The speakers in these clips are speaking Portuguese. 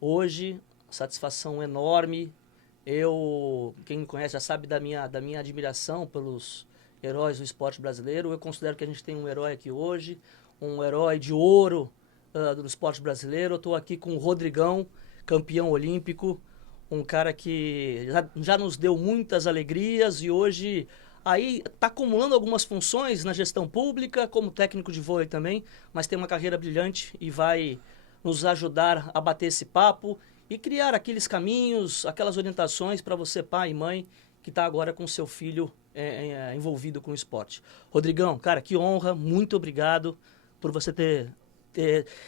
hoje, satisfação enorme. Quem me conhece já sabe da minha admiração pelos heróis do esporte brasileiro. Eu considero que a gente tem um herói aqui hoje, um herói de ouro do esporte brasileiro. Eu estou aqui com o Rodrigão, campeão olímpico, um cara que já nos deu muitas alegrias e hoje aí está acumulando algumas funções na gestão pública, como técnico de vôlei também, mas tem uma carreira brilhante e vai nos ajudar a bater esse papo e criar aqueles caminhos, aquelas orientações para você, pai e mãe, que está agora com seu filho envolvido com o esporte. Rodrigão, cara, que honra, muito obrigado por você ter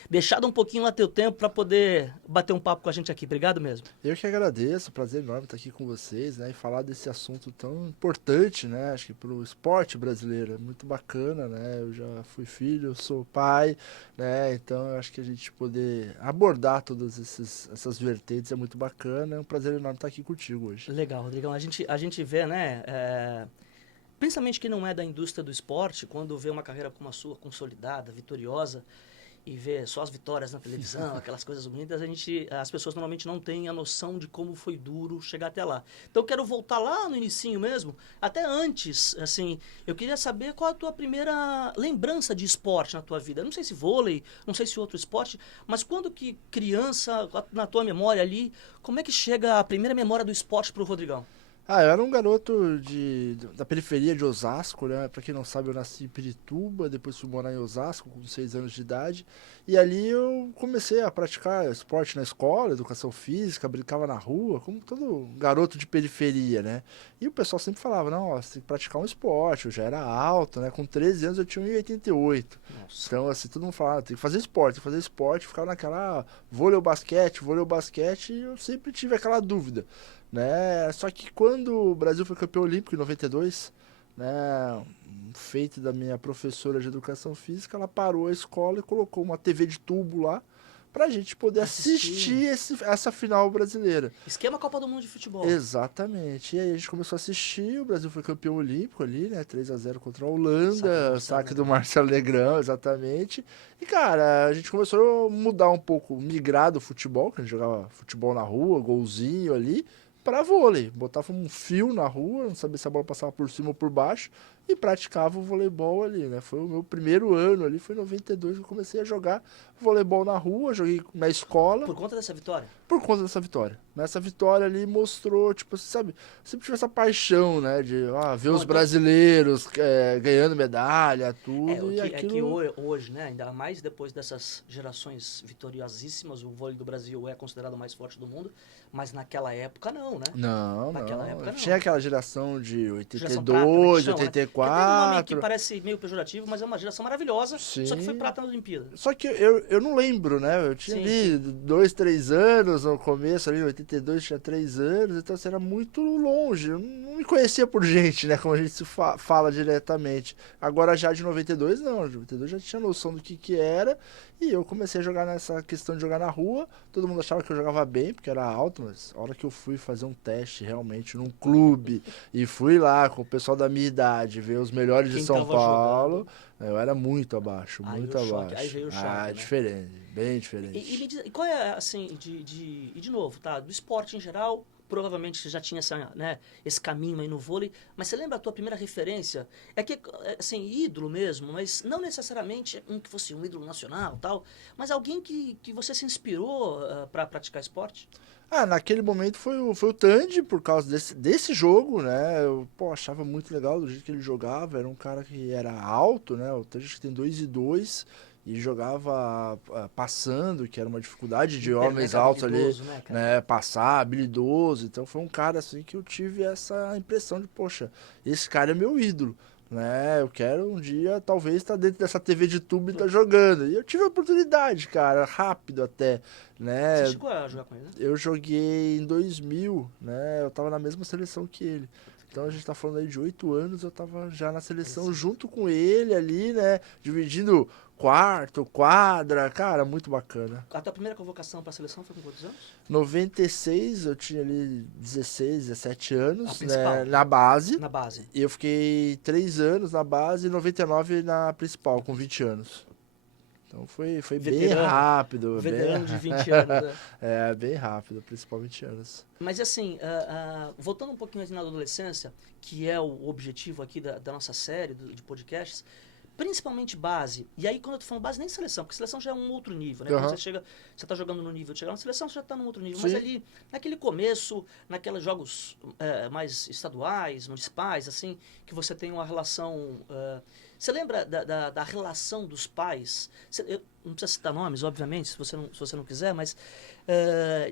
deixado um pouquinho lá teu tempo para poder bater um papo com a gente aqui. Obrigado mesmo. Eu que agradeço, prazer enorme estar aqui com vocês, né, e falar desse assunto tão importante, né, acho que para o esporte brasileiro, é muito bacana, né, eu já fui filho, sou pai, né, então eu acho que a gente poder abordar todas essas vertentes é muito bacana, é um prazer enorme estar aqui contigo hoje. Legal, Rodrigão. A gente vê, né, principalmente quem não é da indústria do esporte, quando vê uma carreira como a sua, consolidada, vitoriosa, e vê só as vitórias na televisão, aquelas coisas bonitas, as pessoas normalmente não têm a noção de como foi duro chegar até lá. Então eu quero voltar lá no inicinho mesmo, até antes, assim, eu queria saber qual a tua primeira lembrança de esporte na tua vida. Não sei se vôlei, não sei se outro esporte, mas quando que criança, na tua memória ali, como é que chega a primeira memória do esporte pro Rodrigão? Ah, eu era um garoto da periferia de Osasco, né? Pra quem não sabe, eu nasci em Pirituba, depois fui morar em Osasco com 6 anos de idade. E ali eu comecei a praticar esporte na escola, educação física, brincava na rua, como todo garoto de periferia, né? E o pessoal sempre falava, não, ó, você tem que praticar um esporte, eu já era alto, né? Com 13 anos eu tinha 1,88. Nossa. Então, assim, todo mundo falava, tem que fazer esporte, ficava naquela, vôlei ou basquete, e eu sempre tive aquela dúvida, né? Só que quando o Brasil foi campeão olímpico em 92, né, um feito da minha professora de educação física, ela parou a escola e colocou uma TV de tubo lá pra gente poder Assistir. assistir essa final brasileira. Esquema Copa do Mundo de futebol. Exatamente. E aí a gente começou a assistir, o Brasil foi campeão olímpico ali, né? 3-0 contra a Saque do Holanda, Marcelo saque do Negrão. Marcelo Negrão, exatamente. E, cara, a gente começou a mudar um pouco, migrar do futebol, que a gente jogava futebol na rua, golzinho ali, pra vôlei. Botava um fio na rua, não sabia se a bola passava por cima ou por baixo, e praticava o voleibol ali, né? Foi o meu primeiro ano ali, foi em 92 que eu comecei a jogar voleibol na rua, joguei na escola Por conta dessa vitória? por conta dessa vitória. Nessa vitória ali mostrou, tipo, sabe, sempre tive essa paixão, né, de ver Bom, os então, brasileiros ganhando medalha, tudo, o e que, é que aquilo. hoje, né, ainda mais depois dessas gerações vitoriosíssimas, o vôlei do Brasil é considerado o mais forte do mundo, mas naquela época não, né? Não, Naquela não. época Tinha não. aquela geração de Geração prata, né, que 82, chama, né? Que até é um nome que 84. parece meio pejorativo, mas é uma geração maravilhosa, só que foi Sim. prata na Olimpíada. Só que eu não lembro, né? Eu tinha Sim, ali sim. 2, 3 anos no começo, ali em 82 tinha 3 anos, então assim, era muito longe. Eu não me conhecia por gente, né? Como a gente se fala diretamente. Agora já de 92, não. De 92 já tinha noção do que era. E eu comecei a jogar nessa questão de jogar na rua. Todo mundo achava que eu jogava bem, porque era alto, mas a hora que eu fui fazer um teste realmente num clube e fui lá com o pessoal da minha idade, ver os melhores de Quem São tava Paulo, jogando, eu era muito abaixo, aí muito o choque, aí abaixo. veio o Ah, choque, né? diferente, bem Me diferente. diz, e qual é, assim, e de novo, tá? Do esporte em geral, provavelmente você já tinha esse caminho aí no vôlei, mas você lembra a tua primeira referência? É que, assim, ídolo mesmo, mas não necessariamente um que fosse um ídolo nacional tal, mas alguém que você se inspirou para praticar esporte? Ah, naquele momento foi o Tandy, por causa desse jogo, né? Eu, pô, achava muito legal do jeito que ele jogava. Era um cara que era alto, né? O Tandy acho que tem 2 e 2 e jogava passando, que era uma dificuldade de Hiper homens mega altos ali, habilidoso, né, cara? né? Passar, habilidoso. Então foi um cara assim que eu tive essa impressão de, poxa, esse cara é meu ídolo. Né, eu quero um dia talvez estar dentro dessa TV de tubo e estar jogando. E eu tive a oportunidade, cara, rápido até, Você né? chegou a jogar com ele, né? Eu joguei em 2000, né? Eu tava na mesma seleção que ele. Puta que Então a legal. gente tá falando aí de 8 anos, eu tava já na seleção Crescido. junto com ele ali, né? Dividindo quarto, quadra, cara, muito bacana. A tua primeira convocação para a seleção foi com quantos anos? 96, eu tinha ali 16, 17 A anos, né? principal, Na base. na base. E eu fiquei 3 anos na base e 99 na principal, Na com principal. 20 anos. Então foi bem Veterano. rápido. Veterano de 20 anos, né? Bem rápido, principalmente anos. Mas assim, voltando um pouquinho assim na adolescência, que é o objetivo aqui da nossa série de podcasts, principalmente base. E aí, quando eu tô falando base, nem seleção, porque seleção já é um outro nível, né? Quando você tá jogando no nível de chegar na seleção, você já tá num outro nível. Sim. Mas ali, naquele começo, naqueles jogos mais estaduais, municipais, assim, que você tem uma relação... você lembra da relação dos pais? Eu não precisa citar nomes, obviamente, se você não quiser, mas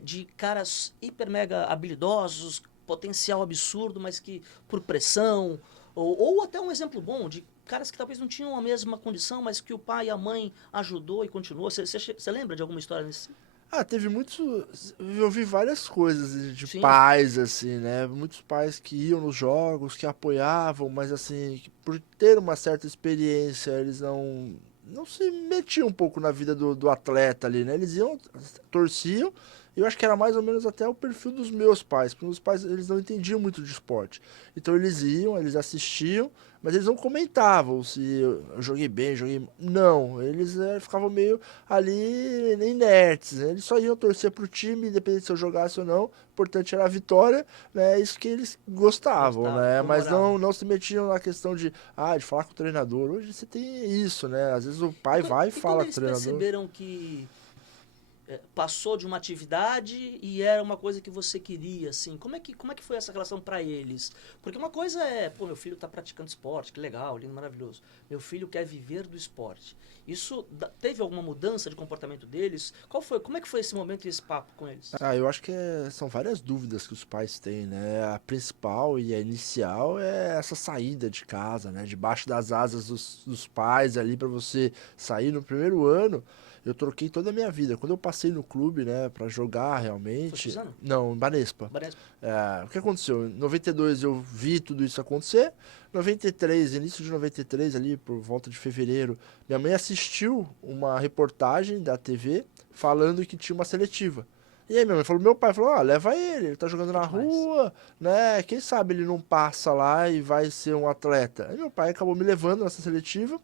de caras hiper mega habilidosos, potencial absurdo, mas que por pressão, ou até um exemplo bom de caras que talvez não tinham a mesma condição, mas que o pai e a mãe ajudou e continuou. Você lembra de alguma história nesse? Teve muitos. Eu vi várias coisas de Sim. pais, assim, né? Muitos pais que iam nos jogos, que apoiavam, mas assim, que por ter uma certa experiência, eles não se metiam um pouco na vida do atleta ali, né? Eles iam, torciam, e eu acho que era mais ou menos até o perfil dos meus pais, porque os pais, eles não entendiam muito de esporte. Então eles iam, eles assistiam, mas eles não comentavam se eu joguei bem, joguei... Não, eles ficavam meio ali inertes, né? Eles só iam torcer pro time, independente se eu jogasse ou não. O importante era a vitória, né? Isso que eles gostavam, né? Mas não se metiam na questão de falar com o treinador. Hoje você tem isso, né? Às vezes o pai vai e fala com o treinador. Quando eles perceberam que passou de uma atividade e era uma coisa que você queria, assim, como é que foi essa relação para eles? Porque uma coisa é, pô, meu filho tá praticando esporte, que legal, lindo, maravilhoso. Meu filho quer viver do esporte. Isso teve alguma mudança de comportamento deles? Como é que foi esse momento e esse papo com eles? Eu acho que são várias dúvidas que os pais têm, né? A principal e a inicial é essa saída de casa, né? Debaixo das asas dos pais ali para você sair no primeiro ano. Eu troquei toda a minha vida. Quando eu passei no clube, né, para jogar realmente. Foi Suzano? Não, em Banespa. O que aconteceu? Em 92 eu vi tudo isso acontecer. 93, início de 93, ali por volta de fevereiro, minha mãe assistiu uma reportagem da TV falando que tinha uma seletiva. E aí meu pai falou, leva ele tá jogando na rua, né? Quem sabe ele não passa lá e vai ser um atleta. Aí meu pai acabou me levando nessa seletiva.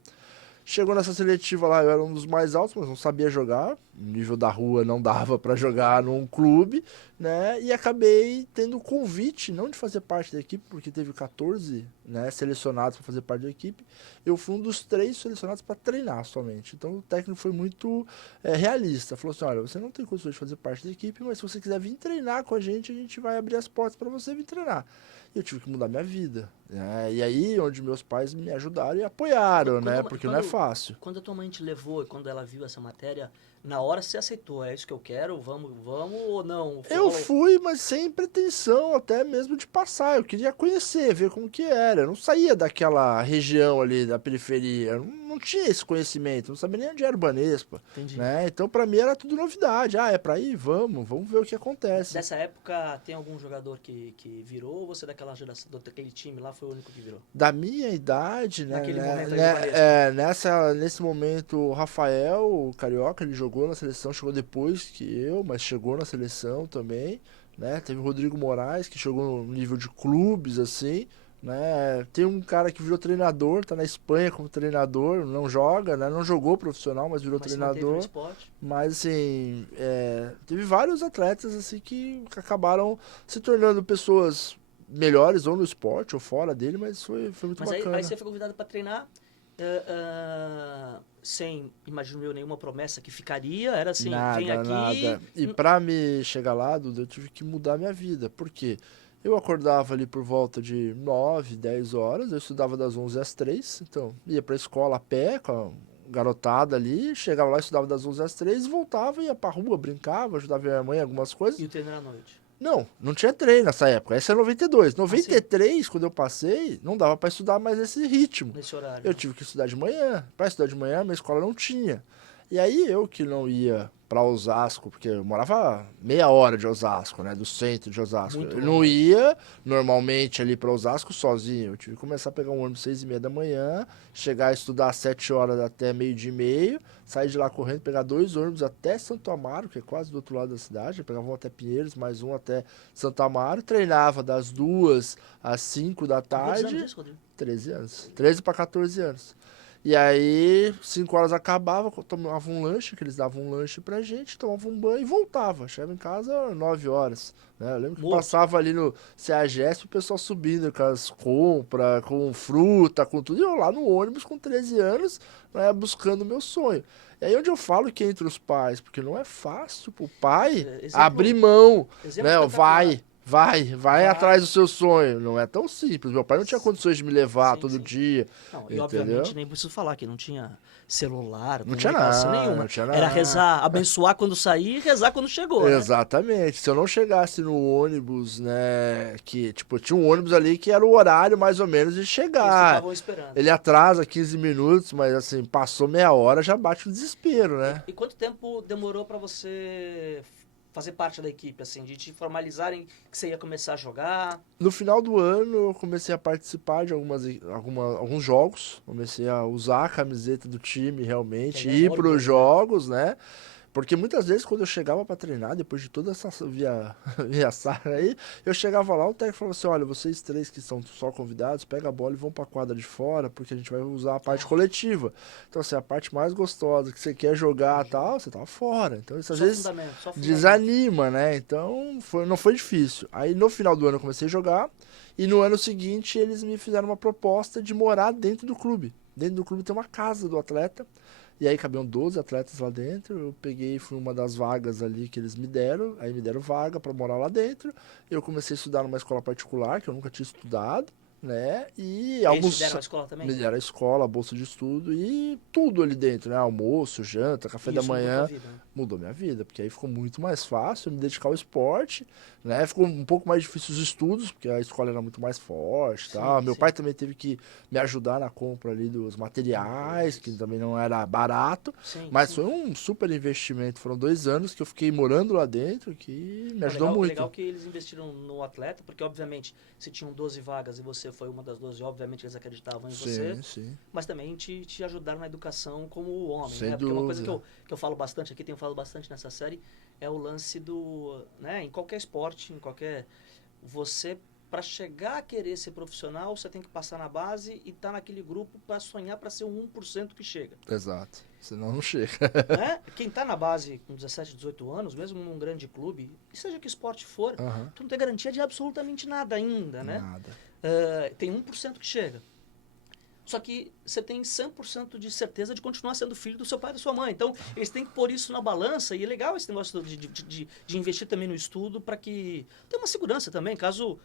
Chegou nessa seletiva lá, eu era um dos mais altos, mas não sabia jogar. O nível da rua não dava para jogar num clube, né? E acabei tendo o convite, não de fazer parte da equipe, porque teve 14, né, selecionados para fazer parte da equipe. Eu fui um dos 3 selecionados para treinar somente. Então o técnico foi muito realista. Falou assim, olha, você não tem condições de fazer parte da equipe, mas se você quiser vir treinar com a gente vai abrir as portas para você vir treinar. E eu tive que mudar minha vida. E aí, onde meus pais me ajudaram e apoiaram, né? Porque não é fácil. Quando a tua mãe te levou e quando ela viu essa matéria, na hora você aceitou, é isso que eu quero, vamos ou não? Eu fui, mas sem pretensão até mesmo de passar. Eu queria conhecer, ver como que era. Eu não saía daquela região ali, da periferia. Eu não tinha esse conhecimento, não sabia nem onde era o Banespa. Entendi. Né? Então, pra mim, era tudo novidade. É pra ir? Vamos ver o que acontece. Dessa época, tem algum jogador que virou ou você daquela geração, daquele time lá, foi o único que virou? Da minha idade, né? Naquele momento aí do Banespa. Nesse momento, o Rafael, o Carioca, ele jogou na seleção, chegou depois que eu, mas chegou na seleção também, né? Teve o Rodrigo Moraes, que jogou no nível de clubes, assim, né? Tem um cara que virou treinador, tá na Espanha como treinador, não joga, né? Não jogou profissional, mas virou treinador. Mas, assim, teve vários atletas, assim, que acabaram se tornando pessoas melhores ou no esporte ou fora dele, mas foi muito bacana. Aí você foi convidado para treinar sem, imagino eu, nenhuma promessa que ficaria, era assim, vem aqui... Nada. E pra me chegar lá, Duda, eu tive que mudar minha vida, porque eu acordava ali por volta de 9, 10 horas, eu estudava das 11 às 3, então ia pra escola a pé, com a garotada ali, chegava lá, estudava das 11 às 3, voltava, ia pra rua, brincava, ajudava minha mãe em algumas coisas. E o treino era à noite? Não tinha treino nessa época. Essa é 92. 93, quando eu passei, não dava pra estudar mais nesse ritmo. Nesse horário. Eu tive que estudar de manhã. Pra estudar de manhã, minha escola não tinha. E aí eu que não ia pra Osasco, porque eu morava meia hora de Osasco, né? Do centro de Osasco. Eu não ia normalmente ali pra Osasco sozinho. Eu tive que começar a pegar um ônibus 6h30 da manhã, chegar a estudar às 7 horas até 12h30, sair de lá correndo, pegar 2 ônibus até Santo Amaro, que é quase do outro lado da cidade. Eu pegava um até Pinheiros, mais um até Santo Amaro. Treinava das 2 às 5 da tarde. Quantos anos isso, Rodrigo? 13 anos. 13 para 14 anos. E aí, 5 horas acabava, tomava um lanche, que eles davam um lanche pra gente, tomava um banho e voltava. Chegava em casa 9 horas. Né? Eu lembro que Morto. passava ali no CEAGESP o pessoal subindo com as compras, com fruta, com tudo. E eu lá no ônibus com 13 anos, né, buscando o meu sonho. E aí onde eu falo que é entre os pais, porque não é fácil pro pai abrir Exemplo, mão, exemplo né? Ó, espetacular. vai atrás Vai. do seu sonho. Não é tão simples. Meu pai não tinha condições de me levar Sim, todo sim. dia, Não, e obviamente entendeu? nem preciso falar que não tinha celular, Não tinha comunicação nada, não nenhuma. tinha Era nada. rezar, abençoar quando sair e rezar quando chegou, né? Exatamente. Se eu não chegasse no ônibus, né, que, tipo, tinha um ônibus ali que era o horário mais ou menos de Eles chegar. ficavam esperando. Ele atrasa 15 minutos, mas assim, passou meia hora, já bate o desespero, E, né? e quanto tempo demorou pra você fazer parte da equipe, assim, de te formalizarem que você ia começar a jogar? No final do ano, eu comecei a participar de alguns jogos. Comecei a usar a camiseta do time Que aí realmente, é um ir para os orgulho, né? jogos, né? Porque muitas vezes, quando eu chegava para treinar, depois de toda essa via sarra aí, eu chegava lá, o técnico falava assim: olha, vocês três que são só convidados, pega a bola e vão para a quadra de fora, porque a gente vai usar a parte coletiva. Então, assim, a parte mais gostosa que você quer jogar e Uhum. tal, você tá fora. Então, isso às Só vezes fundamento, só fundamento. desanima, né? Então, não foi difícil. Aí, no final do ano, eu comecei a jogar, e no ano seguinte, eles me fizeram uma proposta de morar dentro do clube. Dentro do clube tem uma casa do atleta. E aí cabiam 12 atletas lá dentro. Eu peguei, fui uma das vagas ali que eles me deram. Aí me deram vaga para morar lá dentro. Eu comecei a estudar numa escola particular, que eu nunca tinha estudado, né? E Eles te deram almoço. a escola Me também? deram a escola, a bolsa de estudo e tudo ali dentro, né? Almoço, janta, café E da isso mudou tua manhã. vida, né? Mudou minha vida, porque aí ficou muito mais fácil me dedicar ao esporte, né? Ficou um pouco mais difícil os estudos, porque a escola era muito mais forte, tá? Sim, Meu pai sim. também teve que me ajudar na compra ali dos materiais, que Materiais. também não era barato. Sim, Mas sim. foi um super investimento. Foram 2 anos que eu fiquei morando lá dentro, que me Não, ajudou legal, muito. legal que eles investiram no atleta, porque obviamente se tinham 12 vagas e você foi uma das 12, obviamente eles acreditavam em você, Sim, sim. mas também te ajudaram na educação como homem, Sem né? Porque uma coisa dúvida. que eu falo bastante aqui, tenho falado bastante nessa série, é o lance do, né, em qualquer esporte, em qualquer, você para chegar a querer ser profissional, você tem que passar na base e estar naquele grupo para sonhar para ser um 1% que chega. Exato. Senão não chega. Né? Quem está na base com 17, 18 anos, mesmo num grande clube, e seja que esporte for, Aham. tu não tem garantia de absolutamente nada ainda, né? Nada. Tem 1% que chega. Só que você tem 100% de certeza de continuar sendo filho do seu pai e da sua mãe. Então, eles têm que pôr isso na balança. E é legal esse negócio de investir também no estudo para que... Tem uma segurança também, caso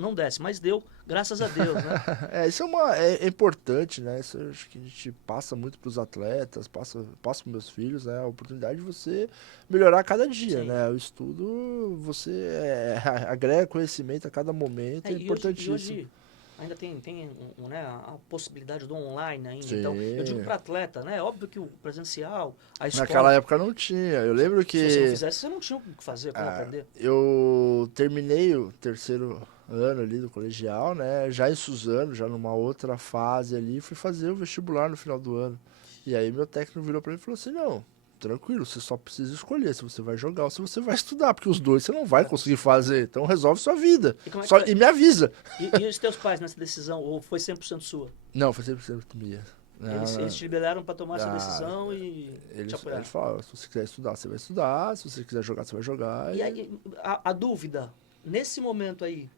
não desse. Mas deu, graças a Deus, né? Isso é importante, né? Isso eu acho que a gente passa muito para os atletas, passa para meus filhos, né? A oportunidade de você melhorar a cada dia, Sim. né? O estudo, você agrega conhecimento a cada momento, é E importantíssimo. hoje ainda tem né, a possibilidade do online ainda. Então, eu digo Sim. para atleta, né? Óbvio que o presencial, a Naquela escola, época não tinha. Eu lembro se você não que fizesse, você não tinha o que fazer, como aprender. eu terminei o terceiro ano ali do colegial, né? Já em Suzano, já numa outra fase ali, fui fazer o vestibular no final do ano. E aí meu técnico virou pra mim e falou assim: não, tranquilo, você só precisa escolher se você vai jogar ou se você vai estudar, porque os dois você não vai Vai conseguir conseguir. fazer. Então resolve sua vida. E como é que Só, foi? e me avisa. E os teus pais nessa decisão, ou foi 100% sua? Não, foi 100% minha. Eles te liberaram para tomar essa Ah, decisão e te eles apoiaram. falaram, se você quiser estudar, você vai estudar, se você quiser jogar, você vai jogar. E aí, a dúvida, nesse momento aí,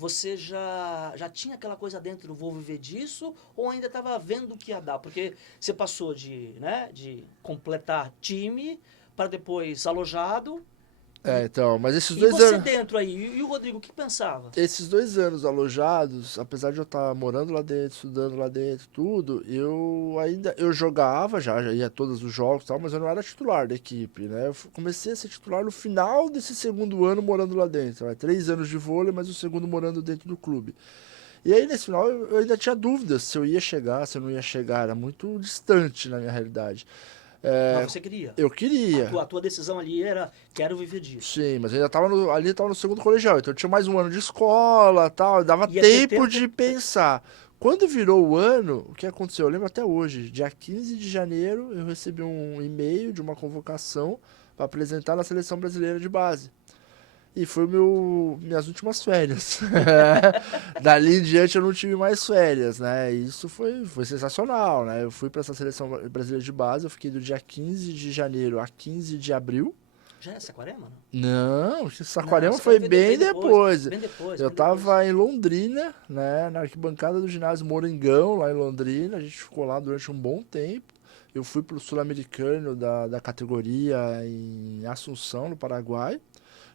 você já tinha aquela coisa dentro, vou viver disso, ou ainda estava vendo o que ia dar? Porque você passou de completar time para depois alojado, e, Então, mas e você dentro aí, e o Rodrigo, o que pensava? esses 2 anos alojados, apesar de eu estar morando lá dentro, estudando lá dentro, tudo, eu jogava já ia a todos os jogos e tal, mas eu não era titular da equipe, né? Comecei a ser titular no final desse segundo ano morando lá dentro, né? 3 anos de vôlei, mas o segundo morando dentro do clube. E aí nesse final eu ainda tinha dúvidas se eu ia chegar, se eu não ia chegar, era muito distante na minha realidade. Mas É, você queria. eu queria, A tua decisão ali era, quero viver disso. sim, mas eu ainda tava ali tava no segundo colegial, então eu tinha mais um ano de escola, tal, dava Ia ter tempo tempo, de pensar. Quando virou o ano, o que aconteceu? Eu lembro até hoje, dia 15 de janeiro, eu recebi um e-mail de uma convocação para apresentar na seleção brasileira de base. E foi minhas últimas férias. Dali em diante eu não tive mais férias, né? E isso foi sensacional, né? Eu fui para essa seleção brasileira de base, eu fiquei do dia 15 de janeiro a 15 de abril. Já é Saquarema, não? Não, Não, Saquarema foi Saquarema bem depois. bem depois, Eu bem depois. tava em Londrina, né? Na arquibancada do ginásio Morengão, lá em Londrina. A gente ficou lá durante um bom tempo. Eu fui pro Sul-Americano da categoria em Assunção, no Paraguai,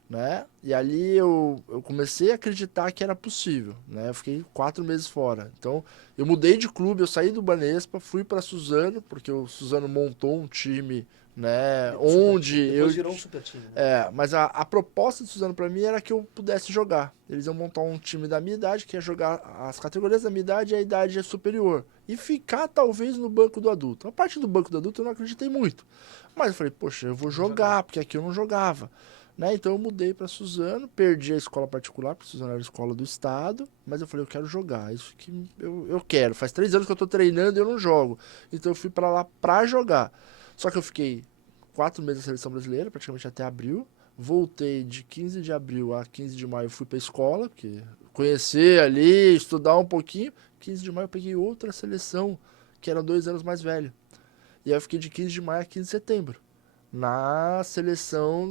né? E ali eu comecei a acreditar que era possível, né? Eu fiquei 4 meses fora. Então, eu mudei de clube, eu saí do Banespa, fui para Suzano, porque o Suzano montou um time, né? Super Onde time. Depois eu... virou um super time, né? Mas a proposta do Suzano para mim era que eu pudesse jogar. Eles iam montar um time da minha idade, que ia jogar as categorias da minha idade e a idade é superior. E ficar, talvez, no banco do adulto. A parte do banco do adulto eu não acreditei muito. Mas eu falei, poxa, eu vou jogar, porque aqui eu não jogava. Né? Então eu mudei para Suzano, perdi a escola particular, porque Suzano era a escola do estado, mas eu falei, eu quero jogar, isso que eu quero. Faz 3 anos que eu tô treinando e eu não jogo. Então eu fui para lá pra jogar. Só que eu fiquei 4 meses na seleção brasileira, praticamente até abril. Voltei de 15 de abril a 15 de maio, fui pra escola, porque conhecer ali, estudar um pouquinho. 15 de maio eu peguei outra seleção, que era 2 anos mais velho. E aí eu fiquei de 15 de maio a 15 de setembro na seleção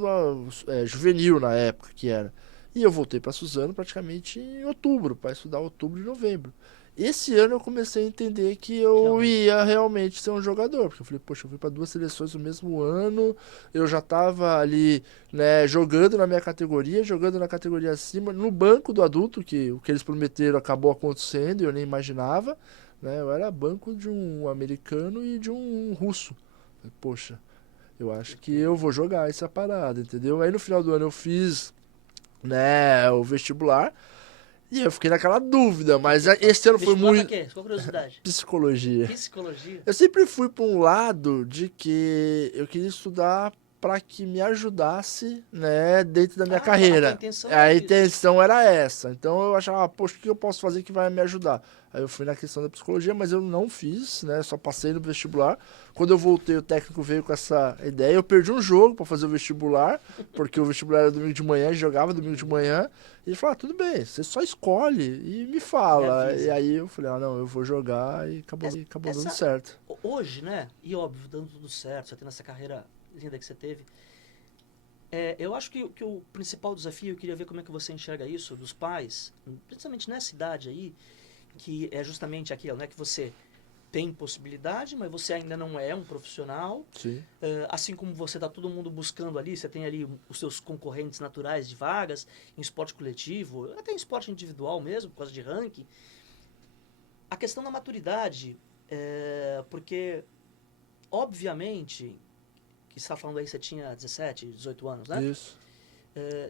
juvenil na época que era. E eu voltei para Suzano praticamente em outubro, para estudar outubro e novembro. Esse ano eu comecei a entender que eu Realmente. ia realmente ser um jogador, porque eu falei, poxa, eu fui para 2 seleções no mesmo ano, eu já estava ali, né, jogando na minha categoria, jogando na categoria acima, no banco do adulto, que o que eles prometeram acabou acontecendo e eu nem imaginava, né, eu era banco de um americano e de um russo. Poxa, eu acho que eu vou jogar essa parada, entendeu? Aí no final do ano eu fiz, né, o vestibular e eu fiquei naquela dúvida, mas esse ano foi Vestibular pra muito quê? Qual a curiosidade? psicologia. Psicologia? Eu sempre fui para um lado de que eu queria estudar para que me ajudasse, né, dentro da minha A tua carreira. intenção A era isso. intenção era essa. Então eu achava, poxa, o que eu posso fazer que vai me ajudar? Aí eu fui na questão da psicologia, mas eu não fiz, né? Só passei no vestibular. Quando eu voltei, o técnico veio com essa ideia. Eu perdi um jogo para fazer o vestibular, porque o vestibular era domingo de manhã, jogava domingo de manhã. E ele falou, tudo bem, você só escolhe e me Me fala. E avisa. aí eu falei, não, eu vou jogar e acabou dando Essa, certo. hoje, né? E óbvio, dando tudo certo, você tendo essa carreira linda que você teve. Eu acho que o principal desafio, eu queria ver como é que você enxerga isso, dos pais, principalmente nessa idade aí, que é justamente aquilo, né? Que você tem possibilidade, mas você ainda não é um profissional. Sim. Assim como você está todo mundo buscando ali, você tem ali os seus concorrentes naturais de vagas, em esporte coletivo, até em esporte individual mesmo, por causa de ranking. A questão da maturidade, porque, obviamente, que você está falando aí, você tinha 17, 18 anos, né? Isso.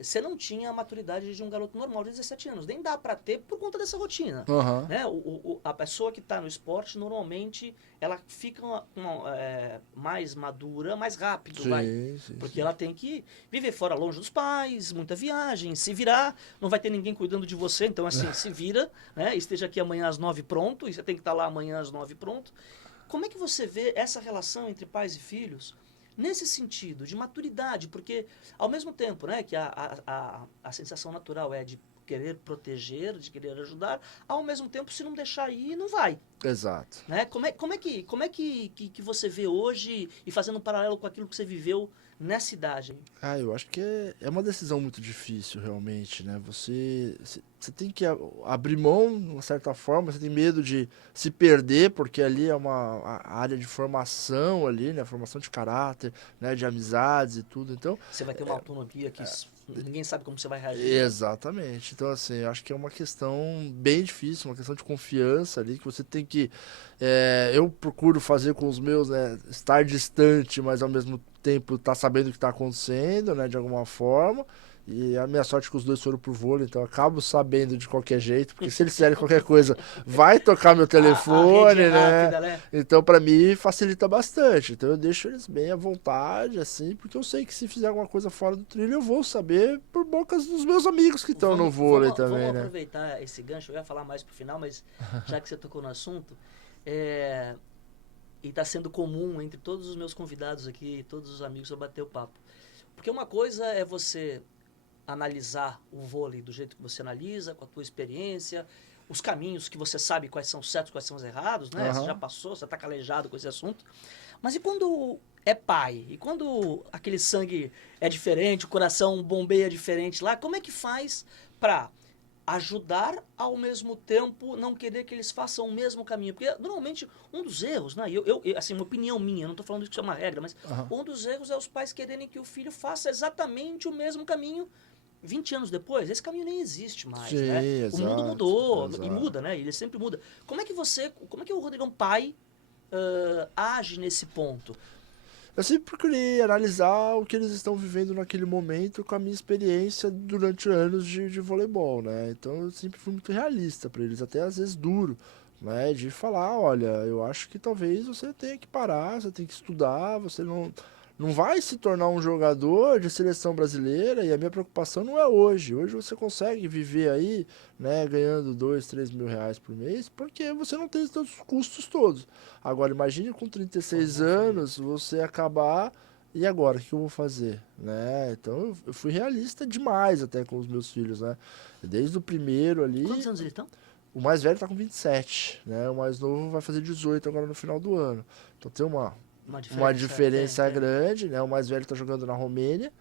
Você não tinha a maturidade de um garoto normal de 17 anos. Nem dá para ter por conta dessa rotina. Aham. Né? A pessoa que está no esporte, normalmente, ela fica mais madura, mais rápido, vai. Sim, Porque sim. ela tem que viver fora, longe dos pais, muita viagem, se virar, não vai ter ninguém cuidando de você, então assim, se vira, né? Esteja aqui amanhã às 9 pronto, e você tem que estar lá amanhã às 9 pronto. Como é que você vê essa relação entre pais e filhos nesse sentido, de maturidade? Porque, ao mesmo tempo, né, que a sensação natural é de querer proteger, de querer ajudar, ao mesmo tempo, se não deixar ir, não vai. Exato. Né? Como é que você vê hoje, e fazendo um paralelo com aquilo que você viveu nessa idade? Eu acho que é uma decisão muito difícil, realmente, né? Você tem que abrir mão, de uma certa forma, você tem medo de se perder, porque ali é a área de formação ali, né? Formação de caráter, né? De amizades e tudo. Então, Você vai ter uma autonomia que ninguém sabe como você vai reagir, né? exatamente. Então, assim, eu acho que é uma questão bem difícil, uma questão de confiança ali, que você tem que. Eu procuro fazer com os meus, né? Estar distante, mas ao mesmo tempo estar sabendo o que está acontecendo, né? De alguma forma. E a minha sorte é que os dois foram pro vôlei, então eu acabo sabendo de qualquer jeito, porque se eles fizerem qualquer coisa, vai tocar meu A rede é telefone, né? rápida, né? Então, pra mim, facilita bastante. Então, eu deixo eles bem à vontade, assim, porque eu sei que se fizer alguma coisa fora do trilho, eu vou saber por bocas dos meus amigos que estão no vôlei Vamos também, né? aproveitar esse gancho, eu ia falar mais pro final, mas já que você tocou no assunto, e está sendo comum entre todos os meus convidados aqui, todos os amigos, eu bater o papo. Porque uma coisa é você analisar o vôlei do jeito que você analisa, com a tua experiência, os caminhos que você sabe quais são os certos, quais são os errados, né? Você já passou, você está calejado com esse assunto. Mas e quando é pai? E quando aquele sangue é diferente, o coração bombeia diferente lá, como é que faz para ajudar ao mesmo tempo não querer que eles façam o mesmo caminho? Porque normalmente um dos erros, né? Assim, uma opinião minha, não estou falando que isso é uma regra, mas um dos erros é os pais quererem que o filho faça exatamente o mesmo caminho 20 anos depois. Esse caminho nem existe mais, Sim, né? O exato, mundo mudou exato. e muda, né? Ele sempre muda. Como é que o Rodrigão pai age nesse ponto? Eu sempre procurei analisar o que eles estão vivendo naquele momento com a minha experiência durante anos de voleibol, né? Então eu sempre fui muito realista para eles, até às vezes duro, né? De falar, olha, eu acho que talvez você tenha que parar, você tem que estudar, você não vai se tornar um jogador de seleção brasileira e a minha preocupação não é hoje. Hoje você consegue viver aí, né, ganhando 2, 3 mil reais por mês, porque você não tem os custos todos. Agora, imagine com 36 anos você acabar. E agora, o que eu vou fazer? Né? Então, eu fui realista demais até com os meus filhos, né? Desde o primeiro ali. Quantos anos eles estão? O mais velho tá com 27, né? O mais novo vai fazer 18 agora no final do ano. Então tem uma diferença grande, né? O mais velho tá jogando na Romênia.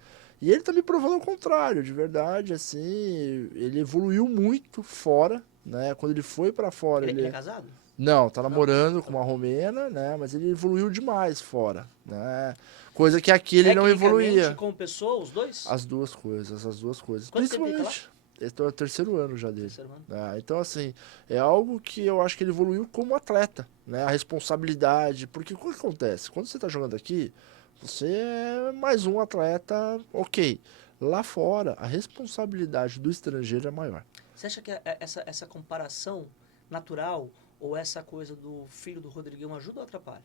E ele tá me provando o contrário, de verdade, assim. Ele evoluiu muito fora, né? Quando ele foi para fora. Ele é casado? Não, tá namorando com uma romena, né? Mas ele evoluiu demais fora, né? Coisa que aqui ele não evoluía. Com pessoa, os dois? As duas coisas, as duas coisas. Quanto tempo ele tá lá? Esse é o terceiro ano já dele. Terceiro ano. Então, assim, é algo que eu acho que ele evoluiu como atleta, né? A responsabilidade. Porque o que acontece? Quando você tá jogando aqui, você é mais um atleta, ok. Lá fora, a responsabilidade do estrangeiro é maior. Você acha que essa comparação natural ou essa coisa do filho do Rodriguinho ajuda ou atrapalha?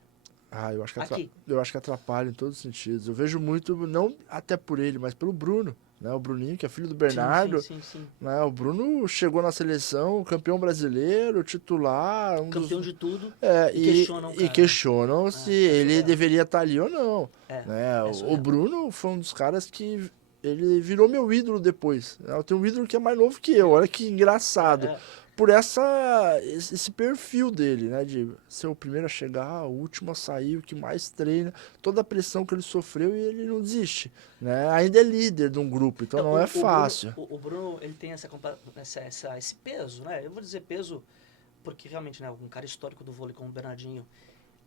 Eu acho que atrapalha em todos os sentidos. Eu vejo muito, não até por ele, mas pelo Bruno. Né, o Bruninho, que é filho do Bernardo. Sim. Né, o Bruno chegou na seleção, campeão brasileiro, titular. Campeão de tudo. E questionam se ele deveria estar ali ou não. Né, o Bruno foi um dos caras que ele virou meu ídolo depois. Eu tenho um ídolo que é mais novo que eu. Olha que engraçado. Por esse perfil dele, né? De ser o primeiro a chegar, o último a sair, o que mais treina, toda a pressão que ele sofreu e ele não desiste, né? Ainda é líder de um grupo, então não é fácil. O Bruno, ele tem esse peso, né? Eu vou dizer peso porque realmente, né? Um cara histórico do vôlei como o Bernardinho,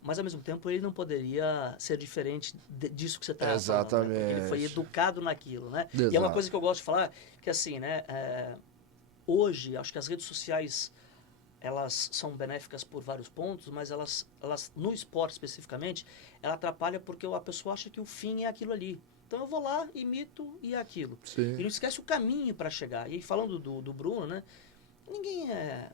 mas ao mesmo tempo ele não poderia ser diferente disso que você está falando, né? Porque ele foi educado naquilo, né? Exato. E é uma coisa que eu gosto de falar, que assim, né? Hoje, acho que as redes sociais, elas são benéficas por vários pontos, mas elas no esporte especificamente, ela atrapalha porque a pessoa acha que o fim é aquilo ali. Então eu vou lá, imito e é aquilo. Sim. E não esquece o caminho para chegar. E falando do Bruno, né? Ninguém é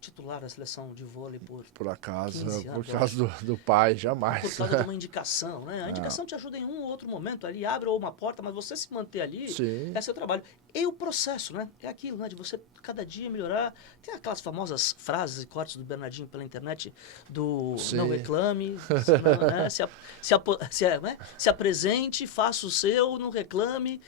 titular da seleção de vôlei por acaso, 15 anos, por causa do pai, jamais. Por causa de uma indicação, né? A indicação te ajuda em um ou outro momento ali, abre uma porta, mas você se manter ali, é seu trabalho. E o processo, né? É aquilo, né? De você cada dia melhorar. Tem aquelas famosas frases e cortes do Bernardinho pela internet do não reclame, né? Se apresente, faça o seu, não reclame.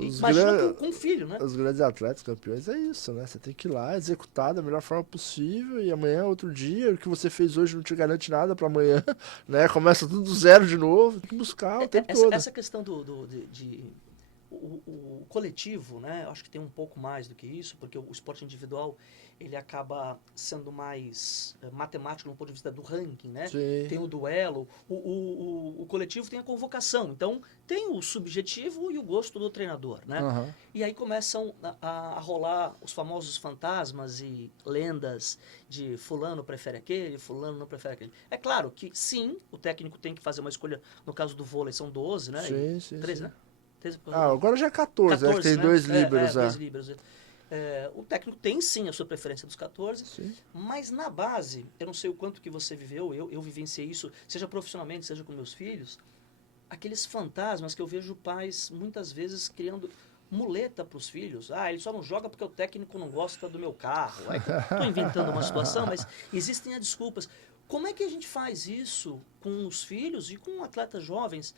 Imagina com um filho, né? Os grandes atletas campeões é isso, né? Você tem que ir lá, executar da melhor forma possível e amanhã é outro dia. O que você fez hoje não te garante nada para amanhã, né? Começa tudo do zero de novo, tem que buscar o tempo todo. Essa questão o coletivo, né? Eu acho que tem um pouco mais do que isso, porque o esporte individual ele acaba sendo mais matemático no ponto de vista do ranking, né? Sim. Tem o duelo, o coletivo tem a convocação, então tem o subjetivo e o gosto do treinador, né? Uhum. E aí começam a rolar os famosos fantasmas e lendas de fulano prefere aquele, fulano não prefere aquele. É claro que sim, o técnico tem que fazer uma escolha, no caso do vôlei são 12, né? Sim, 13, né? Agora já é 14, né? Tem 2 líberos. Dois líberos. O técnico tem sim a sua preferência dos 14, mas na base, eu não sei o quanto que você viveu, eu vivenciei isso, seja profissionalmente, seja com meus filhos, aqueles fantasmas que eu vejo pais muitas vezes criando muleta para os filhos. Ele só não joga porque o técnico não gosta do meu carro. Estou inventando uma situação, mas existem as desculpas. Como é que a gente faz isso com os filhos e com atletas jovens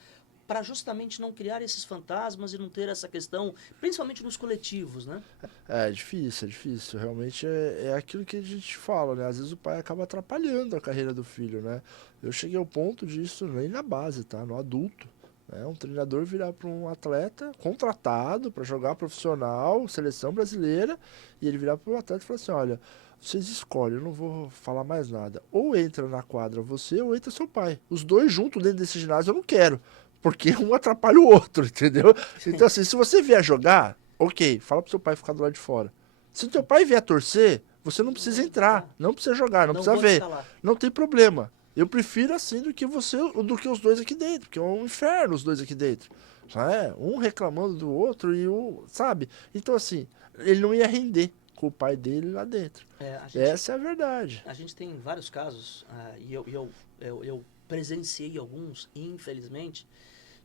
para justamente não criar esses fantasmas e não ter essa questão, principalmente nos coletivos, né? É difícil, é difícil. Realmente é aquilo que a gente fala, né? Às vezes o pai acaba atrapalhando a carreira do filho, né? Eu cheguei ao ponto disso nem na base, tá? No adulto. Né? Um treinador virar para um atleta contratado para jogar profissional, seleção brasileira, e ele virar para um atleta e falar assim, olha, vocês escolhem, eu não vou falar mais nada. Ou entra na quadra você ou entra seu pai. Os dois juntos dentro desse ginásio eu não quero. Porque um atrapalha o outro, entendeu? Então, assim, se você vier jogar, ok, fala pro seu pai ficar do lado de fora. Se o teu pai vier torcer, você não precisa entrar, não precisa jogar, não precisa ver. Não tem problema. Eu prefiro assim do que os dois aqui dentro, porque é um inferno os dois aqui dentro. É? Um reclamando do outro e o, sabe? Então, assim, ele não ia render com o pai dele lá dentro. Essa é a verdade. A gente tem vários casos, e eu presenciei alguns, infelizmente,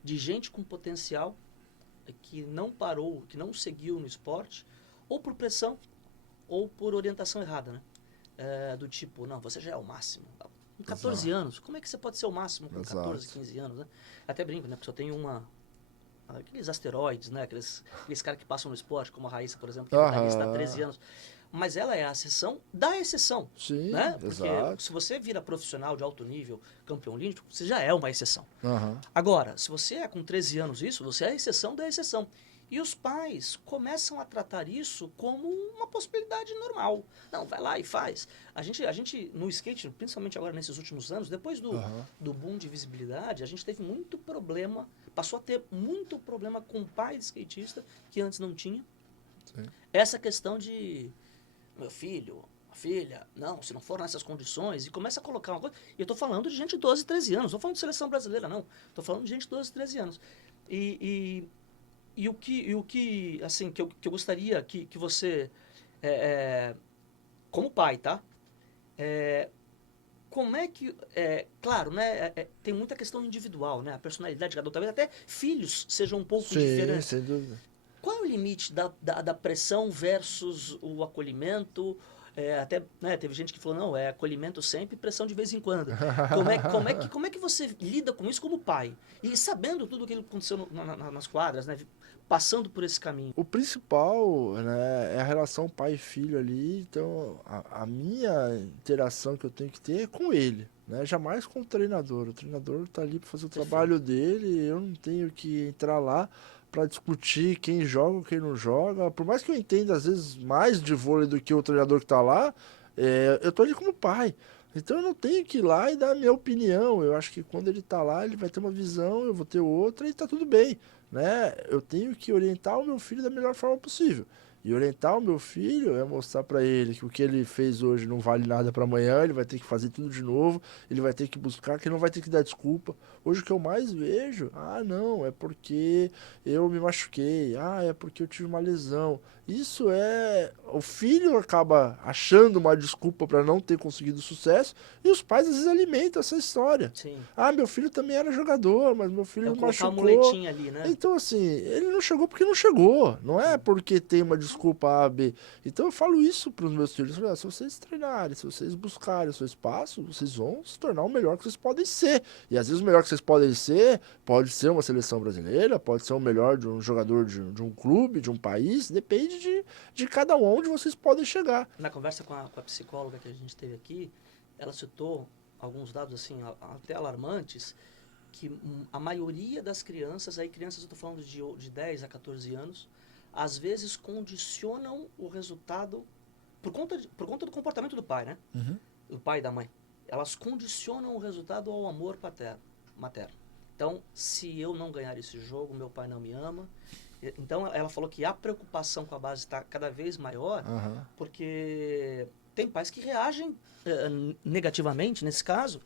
de gente com potencial que não parou, que não seguiu no esporte, ou por pressão, ou por orientação errada, né? Do tipo, não, você já é o máximo. Com 14 anos, como é que você pode ser o máximo com 14, 15 anos, né? Até brinco, né? Porque eu tenho aqueles asteroides, né? Aqueles caras que passam no esporte, como a Raíssa, por exemplo, que é medalhista há 13 anos. Mas ela é a exceção da exceção. Sim, né? Porque se você vira profissional de alto nível, campeão olímpico, você já é uma exceção. Agora, se você é com 13 anos isso, você é a exceção da exceção. E os pais começam a tratar isso como uma possibilidade normal. Não, vai lá e faz. A gente no skate, principalmente agora nesses últimos anos, depois do boom de visibilidade, a gente teve muito problema, passou a ter muito problema com pai de skatista, que antes não tinha. Sim. Essa questão de, meu filho, filha, não, se não for nessas condições, e começa a colocar uma coisa. E eu estou falando de gente de 12, 13 anos, não estou falando de seleção brasileira, não. Estou falando de gente de 12, 13 anos. E o que assim, que eu gostaria que você, como pai, tá? Como é que, claro, né, tem muita questão individual, né? A personalidade de cada um, talvez até filhos sejam um pouco diferentes. Sem dúvida. Qual é o limite da pressão versus o acolhimento? Até, né, teve gente que falou, não, é acolhimento sempre, pressão de vez em quando. Como é que você lida com isso como pai? E sabendo tudo o que aconteceu nas quadras, né, passando por esse caminho. O principal, né, é a relação pai e filho ali. Então, a minha interação que eu tenho que ter é com ele. Né? Jamais com o treinador. O treinador está ali para fazer o trabalho dele. Eu não tenho que entrar lá para discutir quem joga ou quem não joga. Por mais que eu entenda, às vezes, mais de vôlei do que o treinador que está lá, eu tô ali como pai. Então eu não tenho que ir lá e dar a minha opinião. Eu acho que quando ele está lá, ele vai ter uma visão, eu vou ter outra e está tudo bem. Né? Eu tenho que orientar o meu filho da melhor forma possível. E orientar o meu filho é mostrar para ele que o que ele fez hoje não vale nada para amanhã, ele vai ter que fazer tudo de novo, ele vai ter que buscar, que ele não vai ter que dar desculpa. Hoje o que eu mais vejo, não, é porque eu me machuquei, é porque eu tive uma lesão. Isso o filho acaba achando uma desculpa para não ter conseguido sucesso e os pais às vezes alimentam essa história. Sim. Meu filho também era jogador, mas meu filho machucou. Uma muletinha ali, né? Então assim, ele não chegou porque não chegou, não é porque tem uma desculpa A, B. Então eu falo isso para os meus filhos, se vocês treinarem, se vocês buscarem o seu espaço, vocês vão se tornar o melhor que vocês podem ser. E às vezes o melhor que vocês podem ser pode ser uma seleção brasileira, pode ser o melhor de um jogador de um clube, de um país, depende de cada um onde vocês podem chegar. Na conversa com a psicóloga que a gente teve aqui, ela citou alguns dados assim até alarmantes, que a maioria das crianças, aí crianças eu estou falando de 10 a 14 anos, às vezes condicionam o resultado por conta do comportamento do pai, né? Do pai e da mãe. Elas condicionam o resultado ao amor materno. Então, se eu não ganhar esse jogo, meu pai não me ama. Então, ela falou que a preocupação com a base está cada vez maior, porque tem pais que reagem negativamente, nesse caso,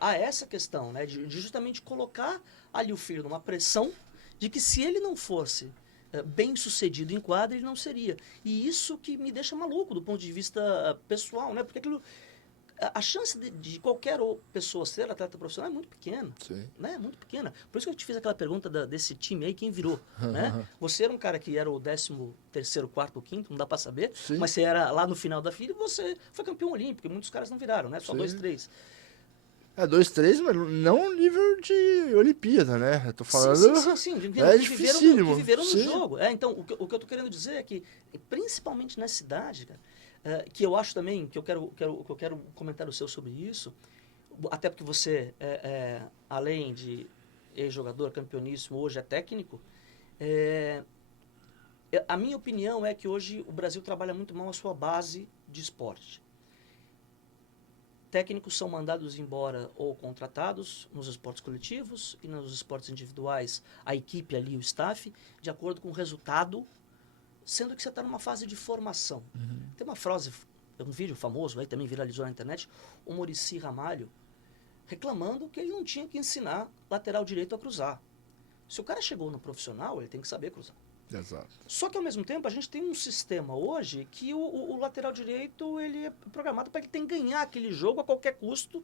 a essa questão, né? De justamente colocar ali o filho numa pressão de que se ele não fosse bem sucedido em quadra, ele não seria. E isso que me deixa maluco do ponto de vista pessoal, né? Porque a chance de qualquer pessoa ser atleta profissional é muito pequena. Sim. Né? Muito pequena. Por isso que eu te fiz aquela pergunta desse time aí, quem virou. Né? Você era um cara que era o 13º, 4º, 5º, não dá pra saber. Sim. Mas você era lá no final da fila e você foi campeão olímpico. E muitos caras não viraram, né? Só 2, 3. É 2-3, mas não nível de Olimpíada, né? Eu tô falando... Sim. É Que dificílimo. que viveram no Sim. jogo. Então, o que eu tô querendo dizer é que, principalmente nessa cidade, cara, que eu acho também, que eu quero um comentário seu sobre isso, até porque você, além de ex-jogador, campeoníssimo, hoje é técnico, a minha opinião é que hoje o Brasil trabalha muito mal a sua base de esporte. Técnicos são mandados embora ou contratados nos esportes coletivos e nos esportes individuais, a equipe ali, o staff, de acordo com o resultado, sendo que você está numa fase de formação. Tem uma frase, um vídeo famoso, aí também viralizou na internet, o Muricy Ramalho, reclamando que ele não tinha que ensinar lateral direito a cruzar. Se o cara chegou no profissional, ele tem que saber cruzar. Exato. Só que ao mesmo tempo a gente tem um sistema hoje que o lateral direito ele é programado para que ele tem que ganhar aquele jogo a qualquer custo.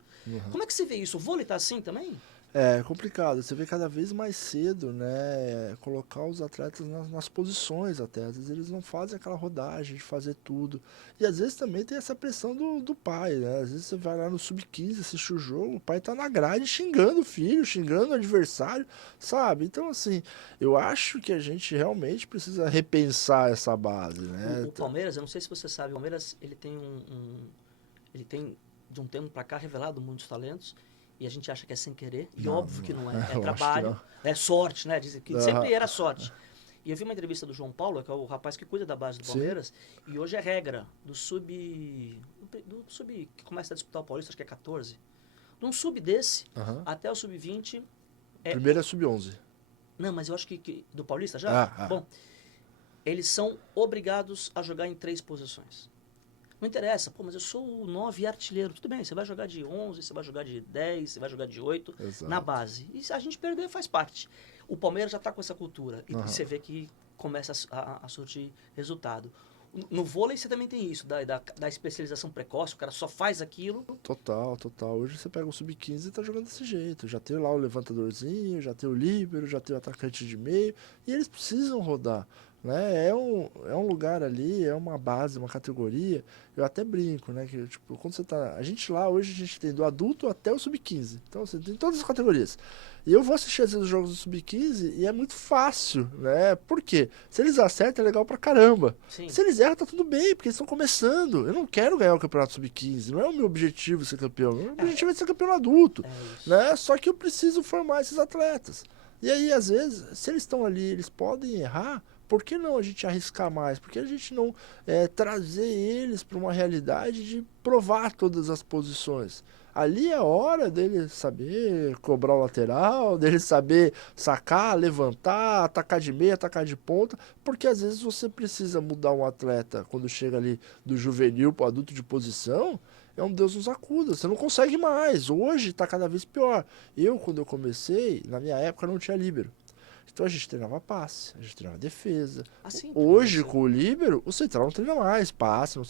Como é que você vê isso? O vôlei tá assim também? É complicado, você vê cada vez mais cedo, né, colocar os atletas nas posições até, às vezes eles não fazem aquela rodagem de fazer tudo, e às vezes também tem essa pressão do pai, né, às vezes você vai lá no sub-15 assistir o jogo, o pai tá na grade xingando o filho, xingando o adversário, sabe, então assim, eu acho que a gente realmente precisa repensar essa base, né. O Palmeiras, eu não sei se você sabe, o Palmeiras ele tem ele tem de um tempo para cá revelado muitos talentos. E a gente acha que é sem querer, e Não, óbvio que não é. É eu acho que trabalho, não. é sorte, né? Dizem que sempre era sorte. E eu vi uma entrevista do João Paulo, que é o rapaz que cuida da base do Palmeiras, e hoje é regra do sub que começa a disputar o Paulista, acho que é 14. De um sub desse até o sub-20. Primeiro é sub-11. Não, mas eu acho que do Paulista já? Bom, eles são obrigados a jogar em 3 posições. Não interessa, pô, mas eu sou o 9 artilheiro. Tudo bem, você vai jogar de 11, você vai jogar de 10, você vai jogar de 8 na base. E se a gente perder, faz parte. O Palmeiras já está com essa cultura. E você vê que começa a surtir resultado. No vôlei você também tem isso, da especialização precoce, o cara só faz aquilo. Total. Hoje você pega o sub-15 e tá jogando desse jeito. Já tem lá o levantadorzinho, já tem o líbero, já tem o atacante de meio. E eles precisam rodar. Né? É um lugar ali, é uma base, uma categoria. Eu até brinco, né? Que, tipo, quando você tá. A gente lá, hoje a gente tem do adulto até o sub-15. Então você tem todas as categorias. E eu vou assistir às vezes os jogos do sub-15 e é muito fácil, né? Por quê? Se eles acertam, é legal pra caramba. Sim. Se eles erram, tá tudo bem, porque eles estão começando. Eu não quero ganhar o campeonato sub-15. Não é o meu objetivo ser campeão. O meu objetivo é ser campeão adulto. Né? Só que eu preciso formar esses atletas. E aí, às vezes, se eles estão ali, eles podem errar. Por que não a gente arriscar mais? Por que a gente não trazer eles para uma realidade de provar todas as posições? Ali é a hora dele saber cobrar o lateral, dele saber sacar, levantar, atacar de meia, atacar de ponta, porque às vezes você precisa mudar um atleta quando chega ali do juvenil para o adulto de posição, é um Deus nos acuda, você não consegue mais, hoje está cada vez pior. Quando eu comecei, na minha época não tinha líbero. Então a gente treinava passe, a gente treinava defesa. Hoje, com o líbero, o central não treina mais passe, não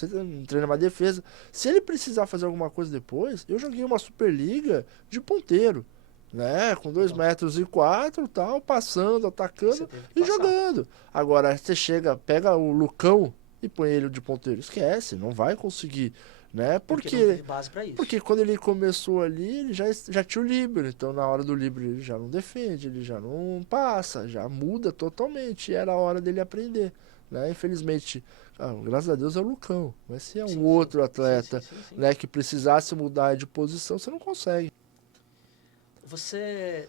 treina mais defesa. Se ele precisar fazer alguma coisa depois, eu joguei uma Superliga de ponteiro, né? Com 2,4 metros, tal, passando, atacando e jogando. Agora, você pega o Lucão e põe ele de ponteiro. Esquece, não vai conseguir. Né? Porque não teve base pra isso. Porque quando ele começou ali, ele já tinha o líbero. Então, na hora do líbero, ele já não defende, ele já não passa, já muda totalmente. E era a hora dele aprender. Né? Infelizmente, graças a Deus é o Lucão. Mas se é um outro atleta né, que precisasse mudar de posição, você não consegue. Você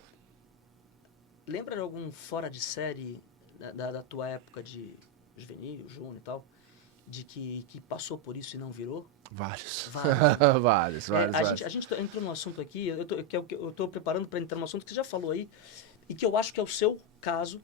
lembra de algum fora de série da tua época de juvenil, júnior e tal? De que passou por isso e não virou? Vários. Vários. Vários. A gente entrou num assunto aqui, eu tô preparando para entrar num assunto que você já falou aí, e que eu acho que é o seu caso,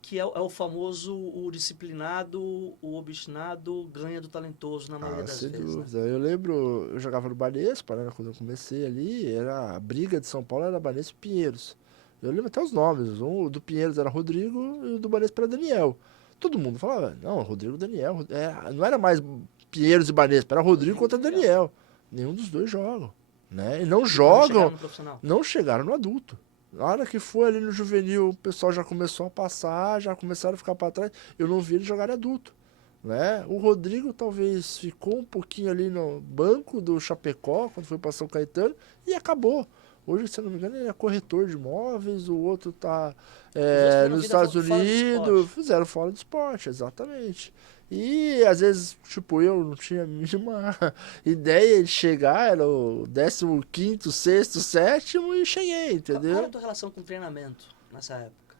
que é o famoso, o disciplinado, o obstinado ganha do talentoso na maioria das vezes. Sem dúvida. Né? Eu lembro, eu jogava no Banespa, né, quando eu comecei ali, era a briga de São Paulo era Banespa e Pinheiros. Eu lembro até os nomes, o do Pinheiros era Rodrigo e o do Banespa era Daniel. Todo mundo falava, não, Rodrigo e Daniel. Não era mais Pinheiros e Banespa, era Rodrigo contra Daniel. Nenhum dos dois jogam. Né? E não jogam, não chegaram no adulto. Na hora que foi ali no juvenil, o pessoal já começou a passar, já começaram a ficar para trás. Eu não vi eles jogarem adulto. né? O Rodrigo talvez ficou um pouquinho ali no banco do Chapecó, quando foi para São Caetano, e acabou. Hoje, se eu não me engano, ele é corretor de imóveis, o outro está Os outros fizeram nos vida Estados fora do Unidos, esporte. fizeram fora do esporte, exatamente. E às vezes, tipo, eu não tinha a mínima ideia de chegar, era o 15º, sexto, sétimo e cheguei, Qual era a entendeu? tua relação com treinamento nessa época?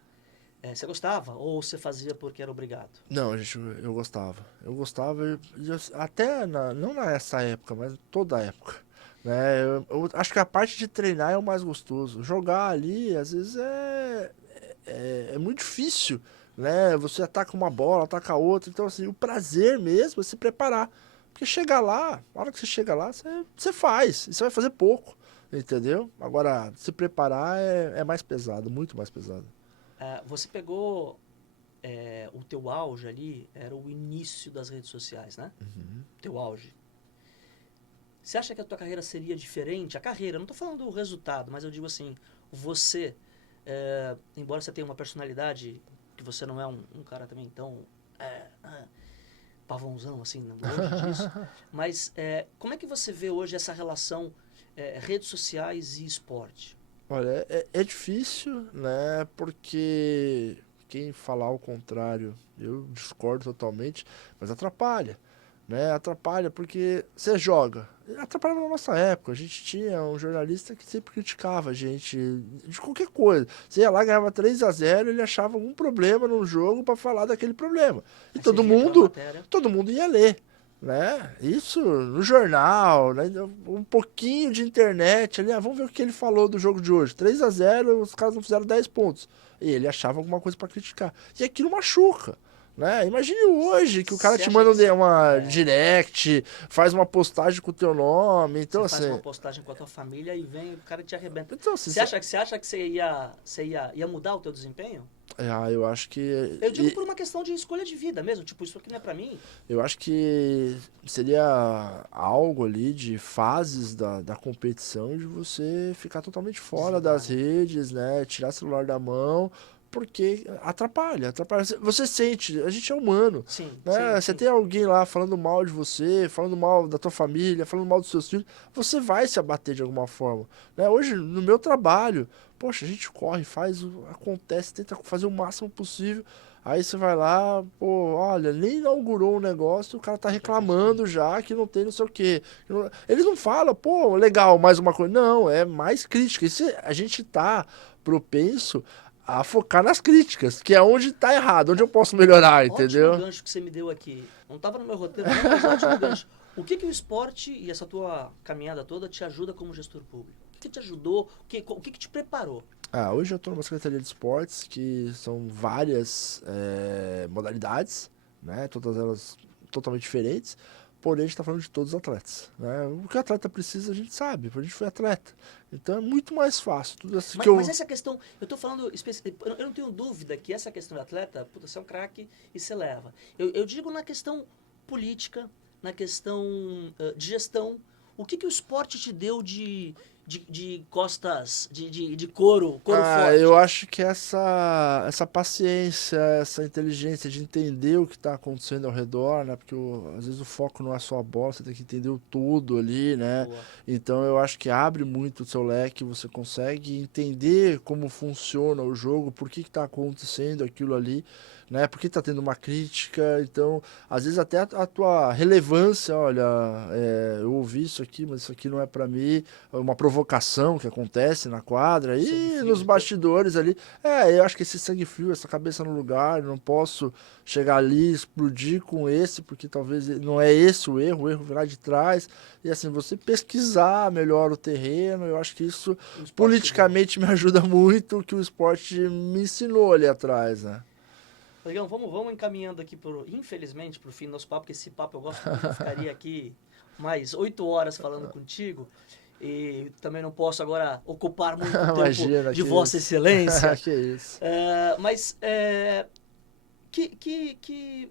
Você gostava ou você fazia porque era obrigado? Não, gente, eu gostava. Eu gostava, até não nessa época, mas toda a época. Né? Eu acho que a parte de treinar é o mais gostoso. Jogar ali, às vezes, é muito difícil. Né? Você ataca uma bola, ataca outra. Então, assim, o prazer mesmo é se preparar. Porque chegar lá, na hora que você chega lá, você faz. E você vai fazer pouco. Entendeu? Agora, se preparar é mais pesado, muito mais pesado. Você pegou o teu auge ali, era o início das redes sociais, né? Teu auge. Você acha que a tua carreira seria diferente? A carreira, não estou falando do resultado, mas eu digo assim, você, embora você tenha uma personalidade, que você não é um cara também tão pavãozão, assim, longe disso, mas como é que você vê hoje essa relação redes sociais e esporte? Olha, é difícil, né? Porque quem falar o contrário, eu discordo totalmente, mas atrapalha, né? Atrapalha porque você joga. Atrapalha na nossa época. A gente tinha um jornalista que sempre criticava a gente de qualquer coisa. Você ia lá, ganhava 3-0, ele achava algum problema no jogo para falar daquele problema. E Aí você via aquela matéria, todo mundo ia ler. Né? Isso no jornal, né? Um pouquinho de internet ali, vamos ver o que ele falou do jogo de hoje. 3-0, os caras não fizeram 10 pontos. E ele achava alguma coisa para criticar. E aquilo machuca. Né? Imagine hoje que o cara você te acha manda que uma direct, faz uma postagem com o teu nome, então você faz uma assim, postagem com a tua família e vem o cara te arrebenta. então assim, Você acha que você ia mudar o teu desempenho? eu acho que Eu digo por uma questão de escolha de vida mesmo, tipo, isso aqui não é pra mim. eu acho que seria algo ali de fases da competição de você ficar totalmente fora Desligar, das né? redes, né? Tirar o celular da mão, porque atrapalha, atrapalha. Você sente, a gente é humano, Sim, sim, né? Você sim. tem alguém lá falando mal de você, falando mal da tua família, falando mal dos seus filhos, você vai se abater de alguma forma, né? Hoje, no meu trabalho, poxa, a gente corre, acontece, tenta fazer o máximo possível. Aí você vai lá, pô, olha, nem inaugurou o negócio, o cara tá Já criticando. reclamando já que não tem não sei o quê. Eles não falam, pô, legal, mais uma coisa. Não, é mais crítica. A gente tá propenso a focar nas críticas, que é onde tá errado, onde eu posso melhorar, Ótimo entendeu? gancho que você me deu aqui. Não estava no meu roteiro, não, mas ótimo gancho. O que o esporte e essa tua caminhada toda te ajuda como gestor público? O que te ajudou? O que te preparou? Hoje eu tô numa secretaria de esportes, que são várias modalidades, né? Todas elas totalmente diferentes. Porém, a gente tá falando de todos os atletas, né? O que o atleta precisa, a gente sabe, a gente foi atleta. Então é muito mais fácil. Tudo assim que Mas eu. essa questão, eu tô falando, eu não tenho dúvida que essa questão de atleta, puta, você é um craque e você leva. Eu digo na questão política, na questão de gestão, o que o esporte te deu de costas, de couro Eu forte? acho que essa paciência, essa inteligência de entender o que está acontecendo ao redor, né? Porque às vezes o foco não é só a bola, você tem que entender o todo ali, né? Boa. Então eu acho que abre muito o seu leque, você consegue entender como funciona o jogo, por que está acontecendo aquilo ali, né? Por que está tendo uma crítica. Então, às vezes até a tua relevância, olha, eu ouvi isso aqui, mas isso aqui não é para mim, uma provocação que acontece na quadra Sangue e frio nos de ter. bastidores ali. Eu acho que esse sangue frio, essa cabeça no lugar, não posso chegar ali, explodir com esse, porque talvez não é esse o erro virá de trás. E assim, você pesquisar melhor o terreno, eu acho que isso O esporte te deu. politicamente me ajuda muito, que o esporte me ensinou ali atrás, né? Legal, vamos encaminhando aqui, infelizmente, para o fim do nosso papo, porque esse papo eu gosto muito, eu ficaria aqui mais 8 horas falando contigo. E também não posso agora ocupar muito tempo Imagina de que Vossa isso. Excelência. Que isso. Mas que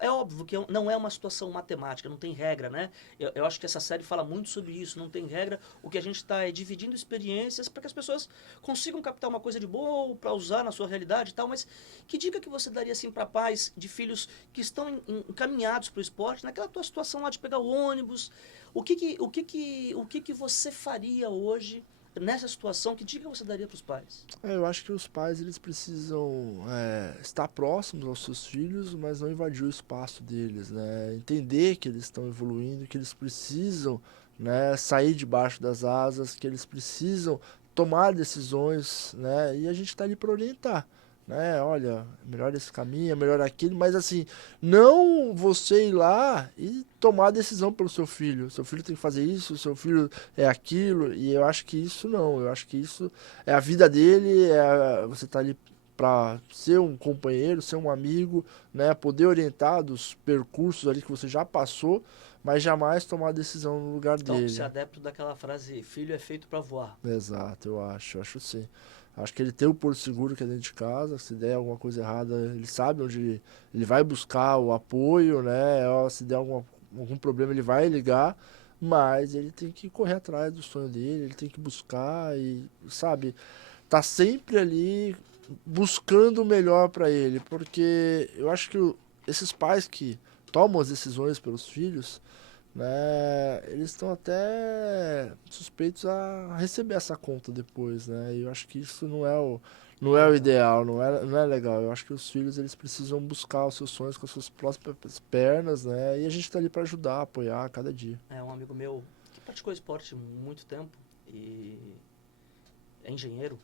É óbvio que não é uma situação matemática, não tem regra, né? Eu acho que essa série fala muito sobre isso, não tem regra. O que a gente está é dividindo experiências para que as pessoas consigam captar uma coisa de boa para usar na sua realidade e tal. Mas que dica que você daria assim para pais de filhos que estão encaminhados para o esporte, naquela tua situação lá de pegar o ônibus? O que você faria hoje nessa situação? Que dica você daria para os pais? Eu acho que os pais eles precisam estar próximos aos seus filhos, mas não invadir o espaço deles, né? Entender que eles estão evoluindo, que eles precisam, né, sair debaixo das asas, que eles precisam tomar decisões, né? E a gente está ali para orientar, né? Olha, melhor esse caminho, é melhor aquele, mas assim, não você ir lá e tomar a decisão pelo seu filho. Seu filho tem que fazer isso, seu filho é aquilo, e eu acho que isso não. Eu acho que isso é a vida dele, você tá ali para ser um companheiro, ser um amigo, né? Poder orientar dos percursos ali que você já passou, mas jamais tomar a decisão no lugar Então, dele. ser adepto daquela frase, filho é feito para voar. Exato, eu acho sim. Acho que ele tem o porto seguro que é dentro de casa, se der alguma coisa errada, ele sabe onde ele vai buscar o apoio, né? Se der algum problema, ele vai ligar, mas ele tem que correr atrás do sonho dele, ele tem que buscar e, sabe, tá sempre ali buscando o melhor para ele, porque eu acho que esses pais que tomam as decisões pelos filhos, né, eles estão até suspeitos a receber essa conta depois, né? E eu acho que isso não é o ideal, não é legal. Eu acho que os filhos eles precisam buscar os seus sonhos com as suas próprias pernas, né? E a gente está ali para ajudar, apoiar a cada dia. É um amigo meu que praticou esporte há muito tempo e é engenheiro.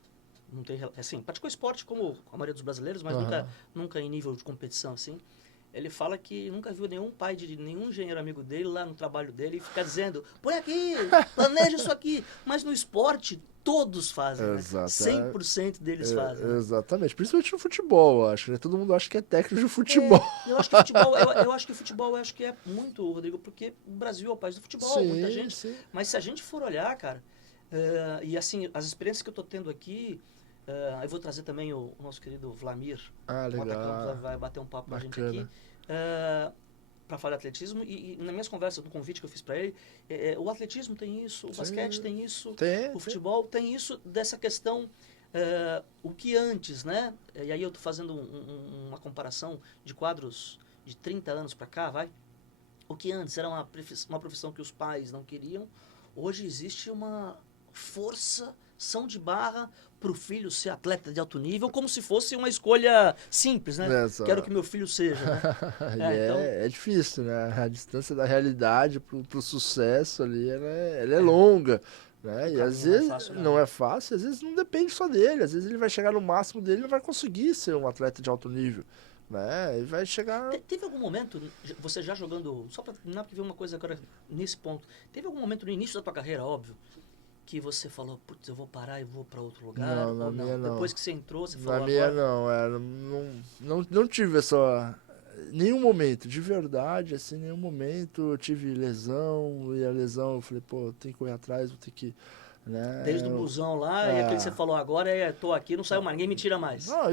Não tem, assim, praticou esporte como a maioria dos brasileiros, mas Aham. nunca em nível de competição assim. Ele fala que nunca viu nenhum pai de nenhum engenheiro amigo dele lá no trabalho dele e ficar dizendo, põe aqui, planeja isso aqui. Mas no esporte, todos fazem, né? Exato. 100% deles fazem, né? Exatamente. Principalmente no futebol, eu acho, né? Todo mundo acha que é técnico de futebol. Eu acho que futebol, eu acho que futebol, eu acho que é muito, Rodrigo, porque o Brasil é o país do futebol, muita Sim, gente. sim. Mas se a gente for olhar, cara, e assim, as experiências que eu tô tendo aqui, eu vou trazer também o nosso querido Vlamir, Ah, o atacante, legal. vai bater um papo com a gente aqui, Bacana. para falar de atletismo. E nas minhas conversas, no convite que eu fiz para ele, o atletismo tem isso, o basquete Sim. tem isso, Tem. o futebol tem isso, dessa questão. O que antes, né? E aí eu tô fazendo uma comparação de quadros de 30 anos para cá, vai. O que antes era uma profissão que os pais não queriam, hoje existe uma forçação de barra para o filho ser atleta de alto nível, como se fosse uma escolha simples, né? Quero que meu filho seja, né? E Então, é difícil, né? A distância da realidade pro sucesso ali, ela é longa, né? o E às caminho não é vezes fácil, não não. é fácil, às vezes não depende só dele, às vezes ele vai chegar no máximo dele e não vai conseguir ser um atleta de alto nível, né? Ele vai chegar... Teve algum momento, você já jogando, só para terminar, porque veio uma coisa agora nesse ponto, teve algum momento no início da tua carreira, óbvio, que você falou, putz, eu vou parar e vou para outro lugar, Não, na ou minha não? não. Depois que você entrou, você Na falou minha agora, não, não tive essa... Nenhum momento, de verdade, assim, nenhum momento eu tive lesão, e a lesão eu falei, pô, tem que correr atrás, vou ter que, né, desde o busão lá, e aquele que você é, falou agora, tô aqui, não saiu mais, ninguém me tira mais. não,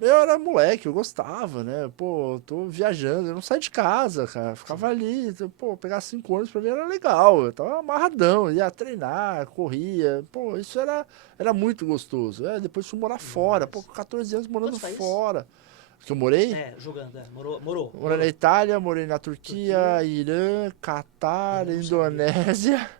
eu era moleque, eu gostava, né, pô, eu tô viajando, eu não saí de casa, cara, ficava Sim. ali, então, pô, pegar 5 anos pra mim era legal, eu tava amarradão, ia treinar, corria, pô, isso era muito gostoso, depois fui morar fora, pô, Demais. com 14 anos morando Quantos países? fora, que eu morei. Jogando, Morei na morou. Itália, morei na Turquia, Turquia, Irã, Catar, Irã, não sabia. Indonésia.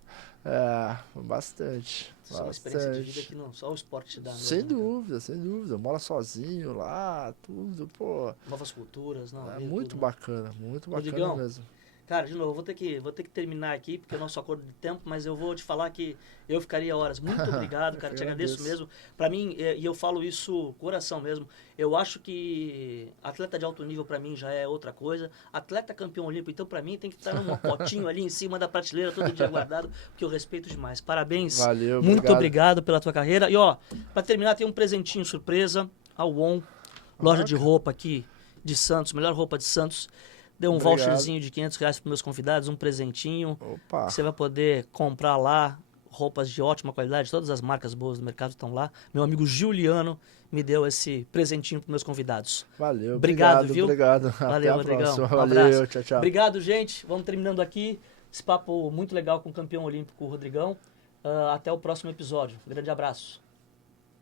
Bastante, Isso é uma experiência de vida que bastante. não, só o esporte te dá Sem mesmo, né, cara? dúvida, sem dúvida. Mora sozinho lá, tudo, pô. Novas culturas, não, É ver tudo, né? muito bacana Rodrigão, mesmo. cara, de novo, eu vou ter que terminar aqui, porque é o nosso acordo de tempo, mas eu vou te falar que eu ficaria horas. Muito obrigado, Eu que cara, te agradeço agradeço. mesmo. Pra mim, e eu falo isso coração mesmo, eu acho que atleta de alto nível pra mim já é outra coisa. Atleta campeão olímpico, então pra mim tem que estar num potinho ali em cima da prateleira todo dia guardado, porque eu respeito demais. Parabéns, Valeu, muito obrigado. obrigado pela tua carreira. E ó, pra terminar tem um presentinho surpresa, a ON, loja de Caraca, roupa aqui de Santos, melhor roupa de Santos. Deu um obrigado. voucherzinho de R$ 500 para meus convidados, um presentinho, Opa, que você vai poder comprar lá roupas de ótima qualidade, todas as marcas boas do mercado estão lá. Meu amigo Juliano me deu esse presentinho para meus convidados. Valeu, Obrigado, viu? Obrigado. Valeu, Até a Rodrigão. próxima. Um Valeu, abraço. tchau, tchau. Obrigado, gente. Vamos terminando aqui esse papo muito legal com o campeão olímpico Rodrigão. Até o próximo episódio. Grande abraço.